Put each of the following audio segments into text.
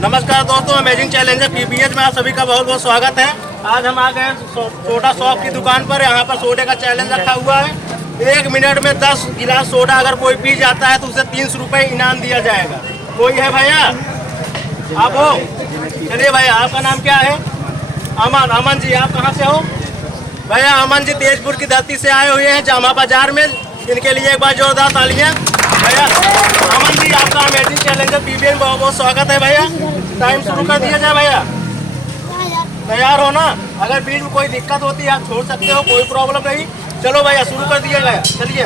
नमस्कार दोस्तों, amazing challenger PBH में आप सभी का बहुत बहुत स्वागत है। आज हम आ गए सोडा शॉप की दुकान पर। यहाँ पर सोडे का चैलेंज रखा हुआ है। 1 मिनट में 10 गिलास सोडा अगर कोई पी जाता है तो उसे 300 रुपये इनाम दिया जाएगा। कोई है भैया? आप हो? चलिए भैया, आपका नाम क्या है? अमन। अमन जी, आप कहाँ से हो? भैया अमन जी तेजपुर की धरती से आए हुए हैं, जामा बाजार में। इनके लिए एक बार जोरदार तालियां। भैया अमन जी, आपका अमेजिंग चैलेंजर पीबीएच में बहुत बहुत स्वागत है। भैया टाइम शुरू कर दिया जाए। भैया तैयार हो ना? अगर बीच में कोई दिक्कत होती है आप छोड़ सकते हो, कोई प्रॉब्लम नहीं। चलो भैया शुरू कर दिया गया। चलिए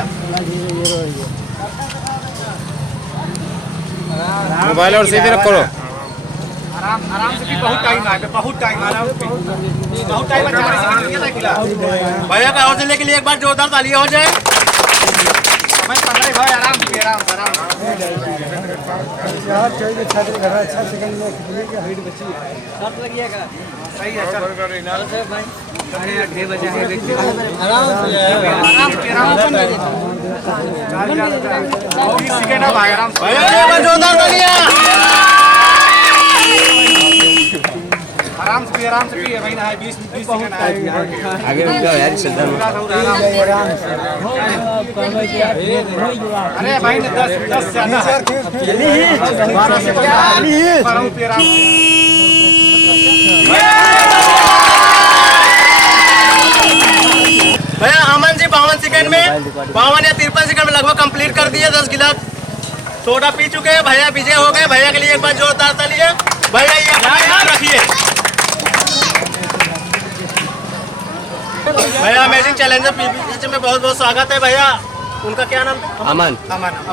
मोबाइल और सीधे रख करो। आराम से भी बहुत टाइम है, बहुत टाइम भैया का हौसले के लिए एक बार जोरदार तालियां हो जाए। भाई आराम से सही है। जोरदार तालियां। आराम से भी है भाई ना, 20 सेकंड आगे बढ़ जाओ यार, सीधा अरे भाई ने 10 ज्यादा है। भैया अमन जी 52 सेकंड में 52 या 53 सेकंड में लगभग कंप्लीट कर दिए। 10 गिलास सोडा पी चुके हैं। भैया विजय हो गए। भैया के लिए एक बार जोरदार तालियां। भैया ये ध्यान रखिए। भैया अमेजिंग चैलेंजर पीबीएच में बहुत बहुत स्वागत है। भैया उनका क्या नाम है? अमन।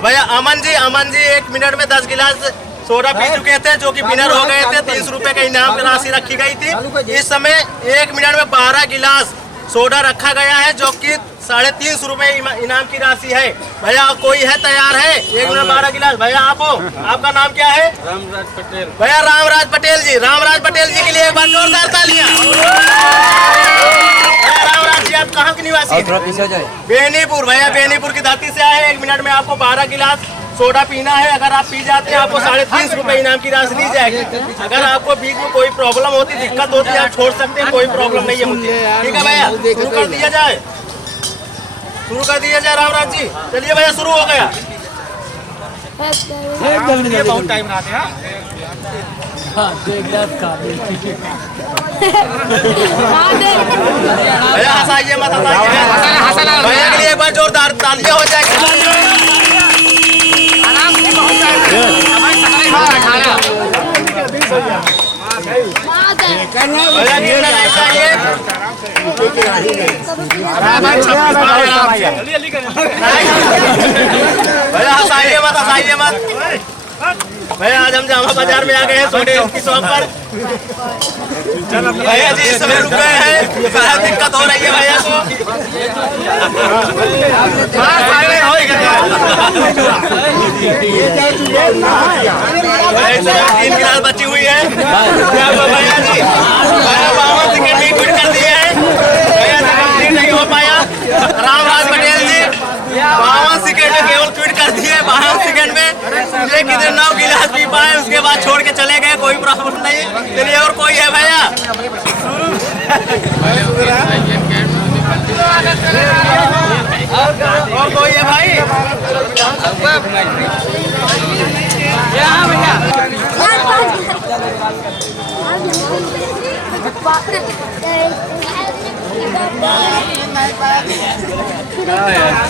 भैया अमन जी 1 मिनट में 10 गिलास सोडा पी चुके थे, जो कि विनर हो गए थे। 300 रुपए का इनाम राशि रखी गई थी। इस समय 1 मिनट में 12 गिलास सोडा रखा गया है, जो कि 350 रुपए इनाम की राशि है। भैया कोई है तैयार है? 1 मिनट 12 गिलास। भैया आप हो? आपका नाम क्या है? रामराज पटेल। भैया रामराज पटेल जी। रामराज पटेल जी के लिए एक बार जोरदार तालियां। रामराज जी आप कहाँ के निवासी हैं? थोड़ा पीछे हो जाए। बेनीपुर। भैया बेनीपुर की धरती से आए। 1 मिनट में आपको 12 गिलास सोडा पीना है। अगर आप पी जाते हैं आपको 350 रुपए इनाम की राशि दी जाएगी। अगर आपको बीच में कोई प्रॉब्लम होती, दिक्कत होती है, आप छोड़ सकते हैं, कोई प्रॉब्लम नहीं है मुझे। ठीक है भैया, शुरू कर दिया जाए। शुरू कर दिया जाए रामराज जी। चलिए भैया शुरू हो गया। ये बहुत टाइम लगाते हैं। भैया हंसाइए मत, हंसाइए। भैया के लिए एक बार जोरदार तालियां हो जाएगी। भैया गिरना नहीं चाहिए। भैया हंसाइए मत, हंसाइए मत। भैया आज हम जामा बाजार में आ गए हैं सोडे की शॉप पर। भैया जी इस समय रुक गए हैं, बहुत दिक्कत हो रही है भैया को। भैया 3 गिलास बची हुई है। भैया जी 52 सेकंड में क्विट कर दिए हैं। भैया से कंप्लीट नहीं हो पाया। रामराज पटेल जी 52 सेकंड में केवल क्विट कर दिए। 52 सेकंड में ये कितने 9 गिलास पी पाए, उसके बाद छोड़ के चले गए। कोई प्रॉब्लम नहीं। चलिए और कोई है भैया? और कोई है भाई? भैया